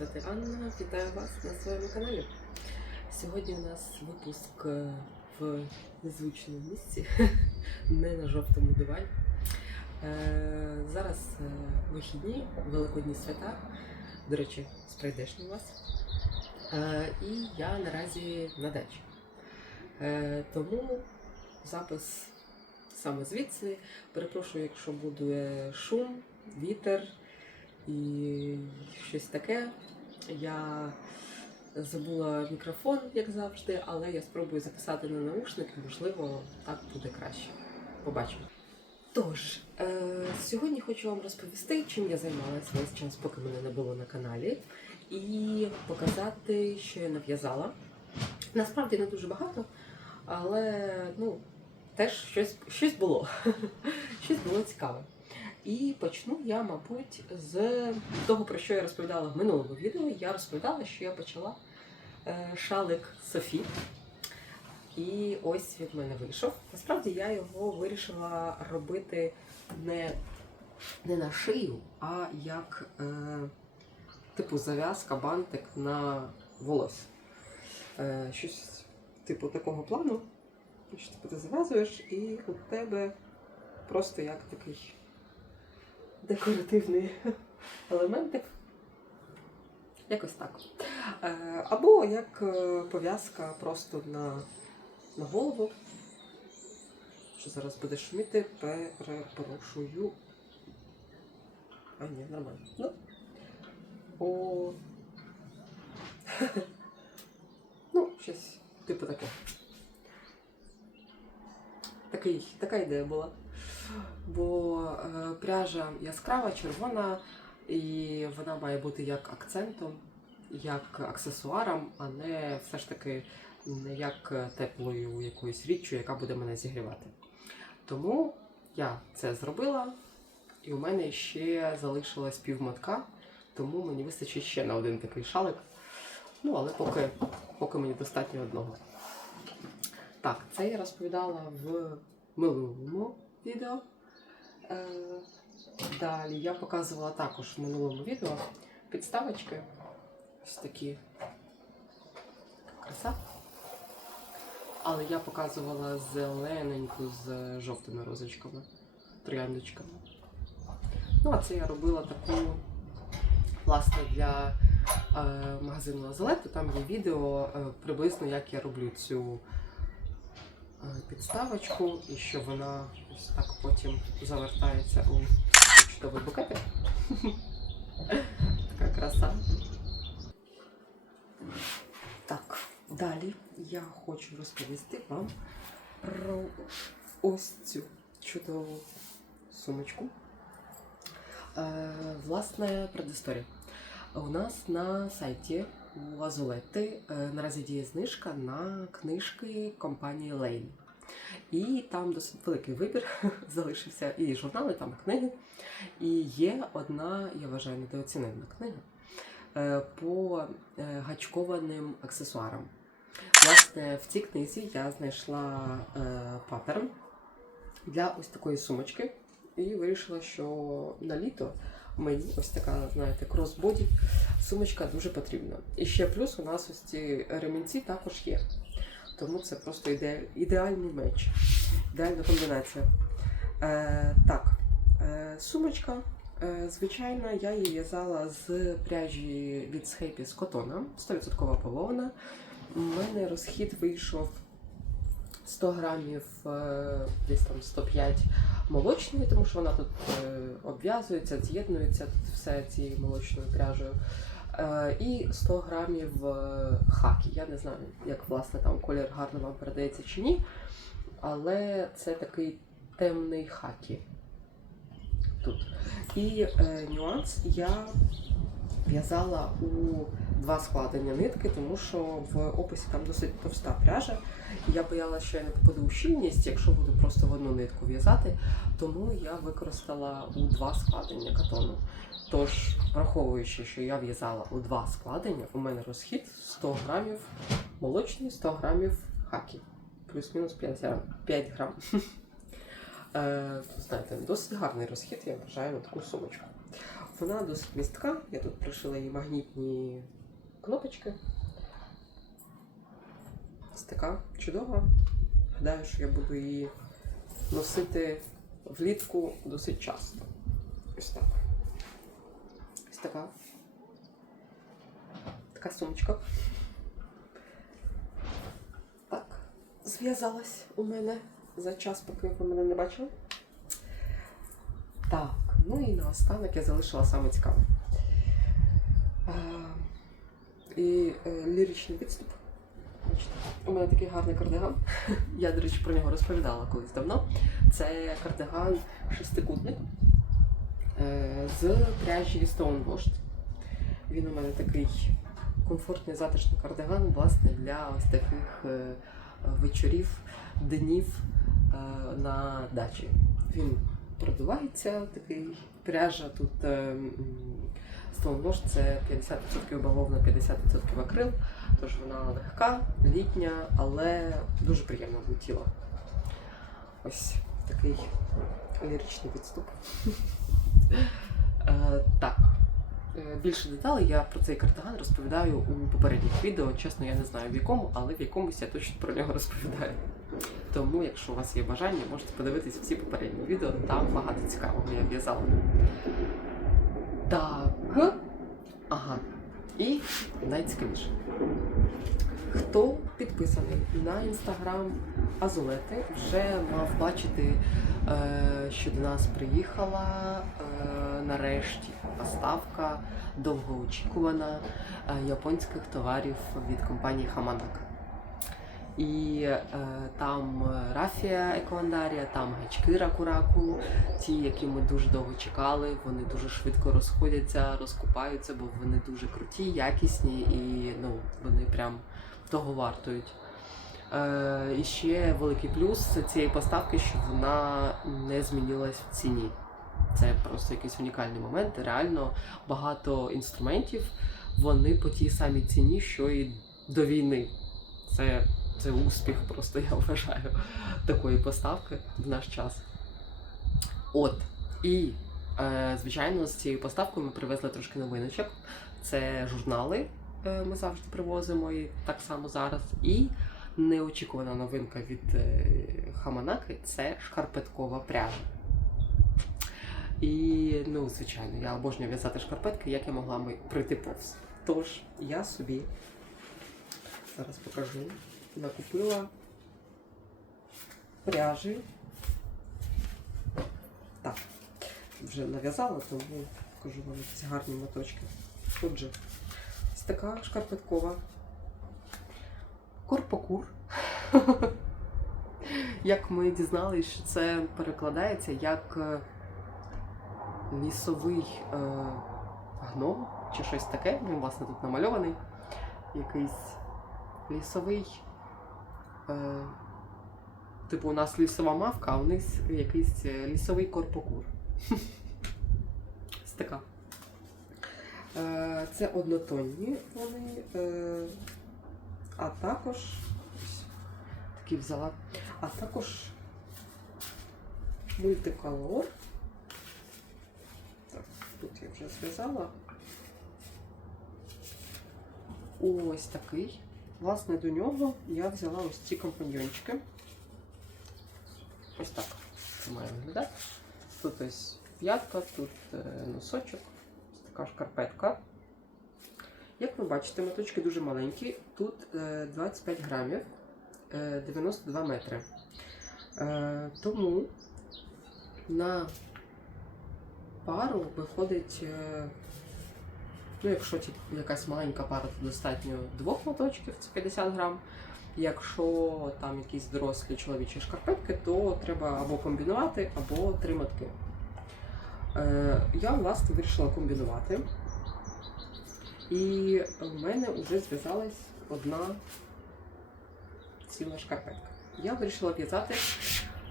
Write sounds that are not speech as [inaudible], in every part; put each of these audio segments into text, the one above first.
Звати Анна. Вітаю вас на своєму каналі. Сьогодні у нас випуск е, в незвичному місці, [laughs] не на жовтому дивані. Е, Зараз е, вихідні, великодні свята. До речі, з прийдешнім вас. І я наразі на дачі. Тому запис саме звідси. Перепрошую, якщо буде шум, вітер і щось таке. Я забула мікрофон, як завжди, але я спробую записати на наушники, можливо, так буде краще. Побачимо. Тож, е, сьогодні хочу вам розповісти, чим я займалася весь час, поки мене не було на каналі, і показати, що я нав'язала. Насправді не дуже багато, але ну, теж щось, щось було. [laughs] щось було цікаве. І почну я, мабуть, з того, про що я розповідала в минулому відео. Я розповідала, що я почала е, шалик Софі. І ось він в мене вийшов. Насправді я його вирішила робити не, не на шию, а як е, типу зав'язка, бантик на волосся. Е, щось типу такого плану. Що ти зав'язуєш, і у тебе просто як такий декоративний елементик. Якось так. Е, Або як е, пов'язка просто на, на голову. Що зараз буде шуміти, перепрошую. А, ні, нормально. Ну. О. [laughs] ну, щось типу таке. Такий, така ідея була. Бо е, пряжа яскрава, червона, і вона має бути як акцентом, як аксесуаром, а не все ж таки не як теплою якоюсь річчю, яка буде мене зігрівати. Тому я це зробила, і у мене ще залишилось півмотка, тому мені вистачить ще на один такий шалик. Ну, але поки, поки мені достатньо одного. Так, це я розповідала в минулому відео. Е, Далі я показувала також в минулому відео підставочки. Ось такі краса. Але я показувала зелененьку з жовтими розочками, трояндочками. Ну, а це я робила таку, власне, для е, магазину Лазалетто. Там є відео е, приблизно, як я роблю цю підставочку і що вона ось так потім завертається у чудовий букетик. [laughs] Така краса. Так, далі я хочу розповісти вам про ось цю чудову сумочку. Е, власне, предісторія. У нас на сайті у Азулети е, наразі діє знижка на книжки компанії Lane. І там досить великий вибір [laughs] залишився і журнали, там книги. І є одна, я вважаю, недооцінена книга е, по е, гачкованим аксесуарам. Власне, в цій книзі я знайшла паттерн для ось такої сумочки і вирішила, що на літо мені ось така, знаєте, кросбоді сумочка дуже потрібна. І ще плюс у нас ось ці ремінці також є. Тому це просто іде, ідеальний меч, ідеальна комбінація. Е, так, е, сумочка. Е, звичайно, я її в'язала з пряжі від Схейпі з котона, 100% полована. У мене розхід вийшов 100 грамів, е, десь там 105 молочної, тому що вона тут е, обв'язується, з'єднується тут все цією молочною пряжею. Е, І 100 грамів хакі. Я не знаю, як власне там колір гарно вам передається чи ні, але це такий темний хакі тут. І е, нюанс я в'язала у два складення нитки, тому що в описі там досить товста пряжа. Я боялася, що я не попаду у щільність, якщо буду просто в одну нитку в'язати. Тому я використала у два складення катону. Тож, враховуючи, що я в'язала у два складення, у мене розхід 100 грамів молочний, 100 грамів хакі. Плюс-мінус 5 грам. [laughs] Е, знаєте, досить гарний розхід, я вважаю, на таку сумочку. Вона досить містка. Я тут пришила їй магнітні кнопочки. Ось така чудова. Гадаю, що я буду її носити влітку досить часто. Ось так. Ось така. Така сумочка. Так, зв'язалась у мене за час, поки ви мене не бачили. Так, ну і наостанок я залишила саме цікаве. І е, ліричний відступ. У мене такий гарний кардиган. Я, до речі, про нього розповідала колись давно. Це кардиган шестикутник е, з пряжі Stonewash. Він у мене такий комфортний затишний кардиган, власне, для ось таких е, вечорів, днів е, на дачі. Він продувається, такий пряжа тут е, Stonewash це 50% бавовна, 50% акрил. Тож вона легка, літня, але дуже приємна до тіла. Ось такий ліричний відступ. Е, Так. Е, Більше деталей я про цей картиган розповідаю у попередніх відео. Чесно, я не знаю в якому, але в якомусь я точно про нього розповідаю. Тому, якщо у вас є бажання, можете подивитись всі попередні відео, там багато цікавого я в'язала. Так. Ага. І найцікавіше. Хто підписаний на інстаграм Азулети, вже мав бачити, е, що до нас приїхала е, нарешті поставка довгоочікувана е, японських товарів від компанії Хаманак. І е, там рафія еквандарія, там гачки ракураку, ті, які ми дуже довго чекали, вони дуже швидко розходяться, розкупаються, бо вони дуже круті, якісні і ну, вони прям того вартують. Е, і ще великий плюс цієї поставки, що вона не змінилась в ціні. Це просто якийсь унікальний момент. Реально багато інструментів вони по тій самій ціні, що і до війни. Це, це успіх, просто я вважаю, такої поставки в наш час. От. І, е, звичайно, з цією поставкою ми привезли трошки новиночок. Це журнали, е, ми завжди привозимо, і так само зараз. І неочікувана новинка від е, Хаманаки це шкарпеткова пряжа. І, ну, звичайно, я обожнюю в'язати шкарпетки, як я могла прийти повз. Тож я собі зараз покажу, накупила пряжі. Так, вже нав'язала, тому покажу вам ці гарні моточки. Отже, ось така шкарпеткова корпокур. [laughs] Як ми дізналися, що це перекладається як е, лісовий е, гном чи щось таке. Він, власне, тут намальований. Якийсь лісовий. Е, типу, у нас лісова мавка, а у них якийсь е, лісовий корпокур. Ось така. Е, Це однотонні вони. А також такі взяла. А також мультиколор. Так, тут я вже зв'язала. Ось такий. Власне, до нього я взяла ось ці компаньйончики. Ось так це має виглядати. Тут ось п'ятка, тут е, носочок, ось така шкарпетка. Як ви бачите, моточки дуже маленькі. Тут е, 25 грамів, е, 92 метри. Е, Тому на пару виходить, ну, якщо ті- якась маленька пара, то достатньо двох моточків, це 50 грам. Якщо там якісь дорослі чоловічі шкарпетки, то треба або комбінувати, або три мотки. Е, Я, власне, вирішила комбінувати. І в мене вже зв'язалась одна ціла шкарпетка. Я вирішила в'язати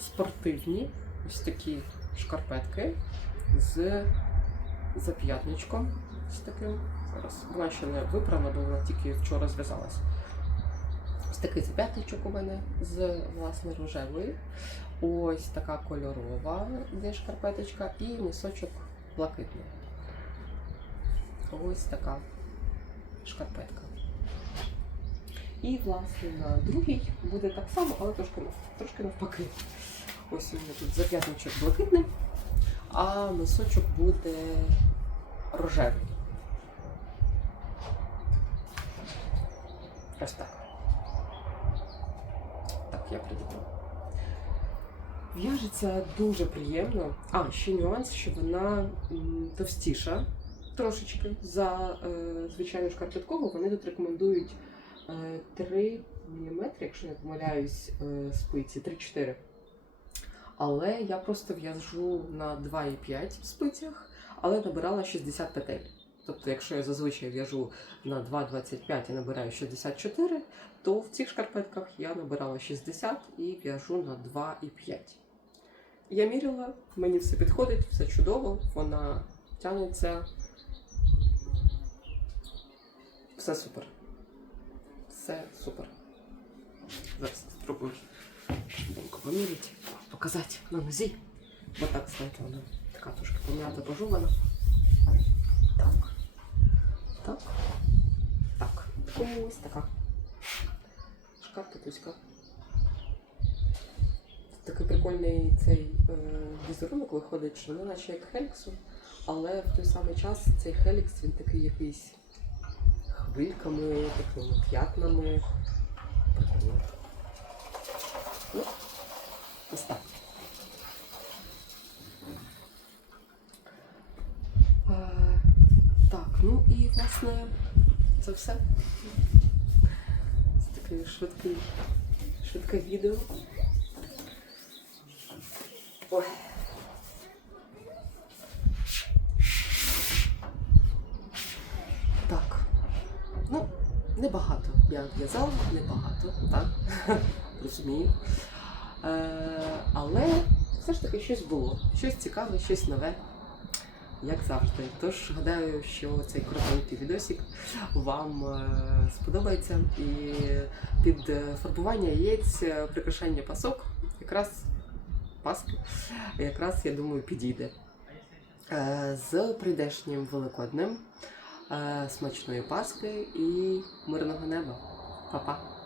спортивні ось такі шкарпетки з зап'ятничком. Ось таким. Зараз вона ще не випрана, бо вона тільки вчора зв'язалась. Ось такий зап'ятничок у мене з власне рожевої. Ось така кольорова де шкарпеточка і носочок блакитний. ось така шкарпетка. І, власне, на другій буде так само, але трошки, трошки навпаки. Ось у мене тут зав'язочок блакитний, а носочок буде рожевий. Ось так. Так, я придумала. В'яжеться дуже приємно. А, ще нюанс, що вона товстіша трошечки за е, звичайну шкарпеткову. Вони тут рекомендують е, 3 мм, якщо не помиляюсь, е, спиці, 3-4. Але я просто в'яжу на 2,5 спицях, але набирала 60 петель. Тобто, якщо я зазвичай в'яжу на 2,25 і набираю 64, то в цих шкарпетках я набирала 60 і в'яжу на 2,5. Я міряла, мені все підходить, все чудово, вона тягнеться. Все супер. Все супер. Зараз спробую швиденько поміряти, показати на нозі. Бо так, знаєте, вона така трошки пом'ята, пожувана. Так. Так. Так. Ось така. Шкарпетуська. Такий прикольний цей е, візерунок виходить, що вона наче як Хеліксу, але в той самий час цей Хелікс він такий якийсь хвильками, такими п'ятнами. Ну, ось так. Е, так, ну і власне це все. Це таке швидке, швидке відео. Ой. Так. Ну, небагато. Я в'язала, небагато, так. [laughs] Розумію. Е, але все ж таки щось було. Щось цікаве, щось нове. Як завжди. Тож гадаю, що цей коротенький відосик вам е, сподобається. І під е, фарбування яєць, е, прикрашання пасок, якраз паски, якраз я думаю підійде. З прийдешнім великоднем, смачної паски і мирного неба. Па-па!